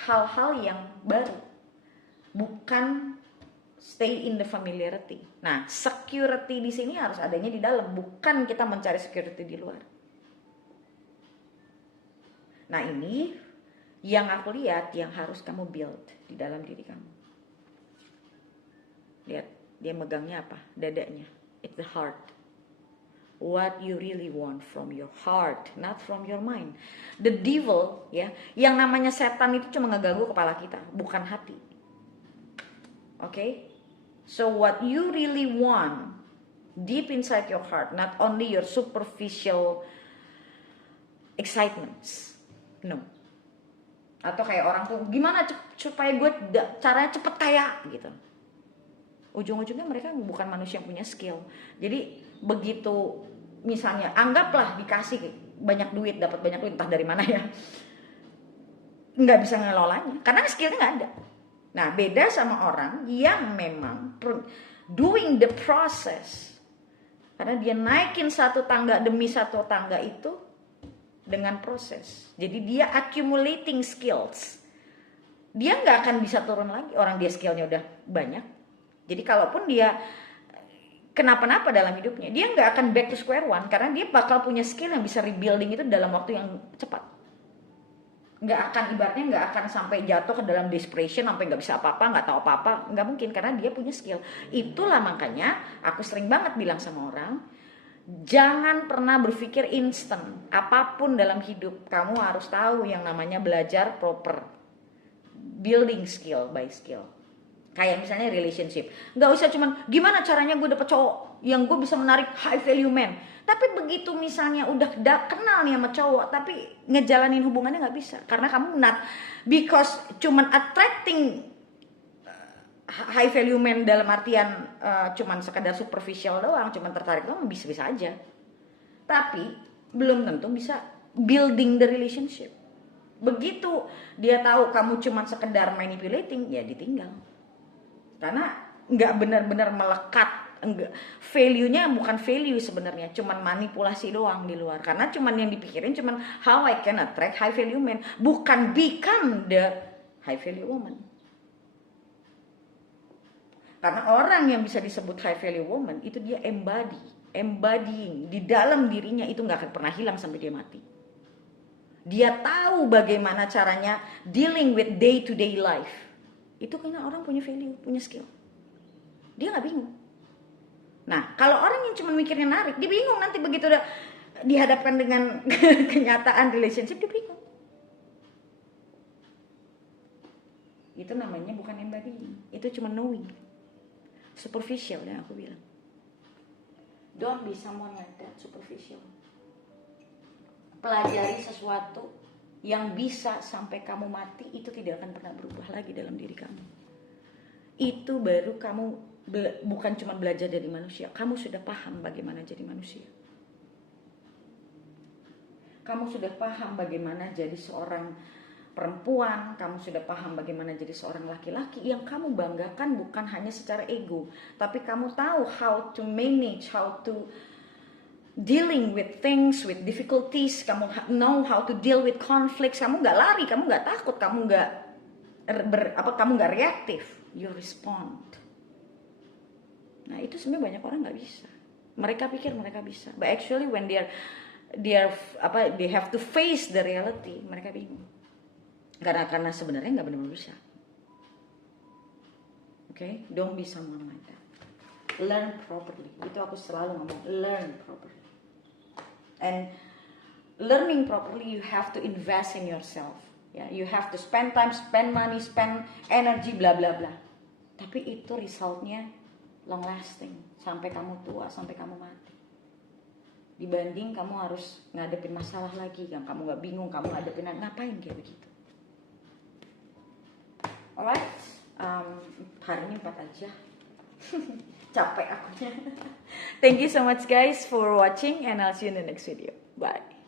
hal-hal yang baru. Bukan stay in the familiarity. Nah, security di sini harus adanya di dalam, bukan kita mencari security di luar. Nah, ini yang aku lihat yang harus kamu build di dalam diri kamu. Lihat, dia megangnya apa? Dadanya. It's the heart. What you really want from your heart, not from your mind. The devil, ya, yang namanya setan itu cuma ngeganggu kepala kita, bukan hati. Okay? So what you really want deep inside your heart, not only your superficial excitements. No. Atau kayak orang tuh gimana supaya gue caranya cepet kaya gitu. Ujung-ujungnya mereka bukan manusia yang punya skill. Jadi begitu misalnya anggaplah dikasih banyak duit, dapat banyak duit entah dari mana ya, nggak bisa ngelolanya karena skillnya nggak ada. Nah, beda sama orang yang memang doing the process. Karena dia naikin satu tangga demi satu tangga itu dengan proses. Jadi dia accumulating skills. Dia nggak akan bisa turun lagi. Orang dia skillnya udah banyak. Jadi kalaupun dia kenapa-napa dalam hidupnya, dia nggak akan back to square one. Karena dia bakal punya skill yang bisa rebuilding itu dalam waktu yang cepat. Ibaratnya nggak akan sampai jatuh ke dalam desperation sampai nggak bisa apa-apa, nggak tahu apa-apa, nggak mungkin karena dia punya skill. Itulah makanya aku sering banget bilang sama orang, jangan pernah berpikir instan. Apapun dalam hidup kamu harus tahu yang namanya belajar proper, building skill by skill. Kayak misalnya relationship, nggak usah cuman gimana caranya gue dapet cowok yang gue bisa menarik high value man. Tapi begitu misalnya udah kenal nih sama cowok, tapi ngejalanin hubungannya nggak bisa. Karena kamu because cuman attracting high value man dalam artian cuman sekedar superficial doang, cuman tertarik doang, bisa-bisa aja. Tapi belum tentu bisa building the relationship. Begitu dia tahu kamu cuman sekedar manipulating, ya ditinggal. Karena nggak benar-benar melekat. Enggak, value-nya bukan value sebenarnya, cuman manipulasi doang di luar. Karena cuman yang dipikirin cuman how I can attract high value man, bukan become the high value woman. Karena orang yang bisa disebut high value woman itu dia embodying di dalam dirinya, itu nggak akan pernah hilang sampai dia mati. Dia tahu bagaimana caranya dealing with day to day life. Itu karena orang punya value, punya skill. Dia nggak bingung. Nah, kalau orang yang cuma mikirnya narik, dia bingung nanti begitu udah dihadapkan dengan kenyataan relationship, dia bingung. Itu namanya bukan embodying, itu cuma knowing. Superficial ya aku bilang. Don't be someone like that, superficial. Pelajari sesuatu yang bisa sampai kamu mati, itu tidak akan pernah berubah lagi dalam diri kamu. Itu baru kamu bukan cuma belajar dari manusia, kamu sudah paham bagaimana jadi manusia. Kamu sudah paham bagaimana jadi seorang perempuan, kamu sudah paham bagaimana jadi seorang laki-laki. Yang kamu banggakan bukan hanya secara ego, tapi kamu tahu how to manage, how to dealing with things, with difficulties. Kamu know how to deal with conflicts. Kamu nggak lari, kamu nggak takut, kamu nggak reaktif. You respond. Nah itu sebenarnya banyak orang nggak bisa. Mereka pikir mereka bisa, but actually when they have to face the reality, mereka bingung. Karena sebenarnya nggak benar-benar bisa. Okay, don't be someone like that. Learn properly. Itu aku selalu ngomong, learn properly. And learning properly, you have to invest in yourself. Ya, you have to spend time, spend money, spend energy, bla bla bla. Tapi itu resultnya long lasting sampai kamu tua, sampai kamu mati. Dibanding kamu harus ngadepin masalah lagi, yang kamu nggak bingung, kamu ngadepin ngapain kayak begitu. Alright, hari ini 4 aja. Capek akunya. Thank you so much guys for watching, and I'll see you in the next video. Bye.